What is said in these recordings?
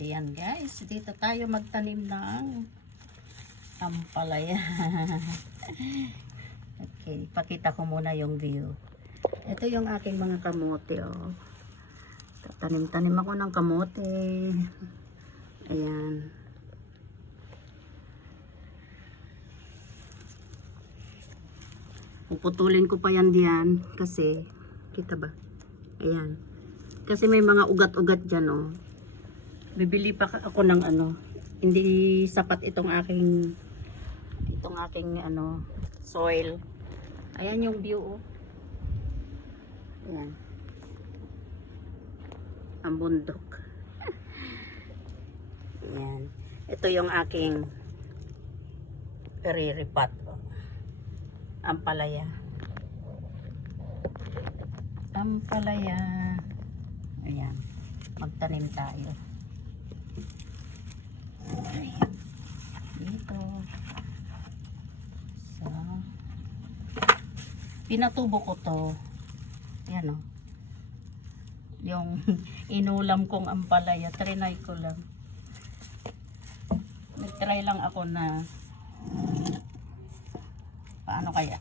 Ayan guys, dito tayo magtanim ng ampalaya. Okay, pakita ko muna yung view. Ito yung aking mga kamote, oh. Tanim-tanim ako ng kamote. Ayan. Puputulin ko pa yan diyan kasi, kita ba? Ayan. Kasi may mga ugat-ugat dyan, oh. Bibili pa ako ng ano. Hindi sapat itong aking ano, soil. Ayan yung view, oh. Ayan. Ang bundok. Ayan. Ito yung aking periripat, oh. Ampalaya. Ampalaya. Ayan. Magtanim tayo. Ayan. Dito. So, pinatubo ko to. Ayan, oh. Yung inulam kong ampalaya. Trinay ko lang. Nag-try lang ako na paano kaya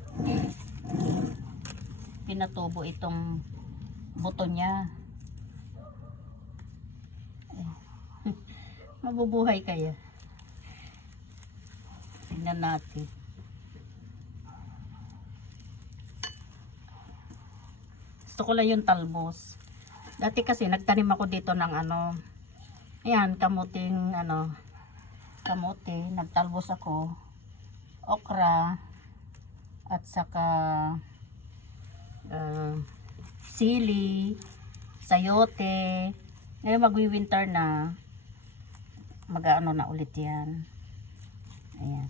pinatubo itong buto niya. Mabubuhay kaya? Tingnan natin. Gusto ko lang yung talbos. Dati kasi nagtanim ako dito ng ano, ayan, kamuting ano, kamote. Nagtalbos ako, okra, at saka sili, sayote. Ngayon magwi-winter na, mag-ano na ulit yan. Ayan.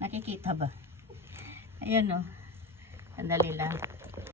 Nakikita ba? Ayan, oh. Sandali lang.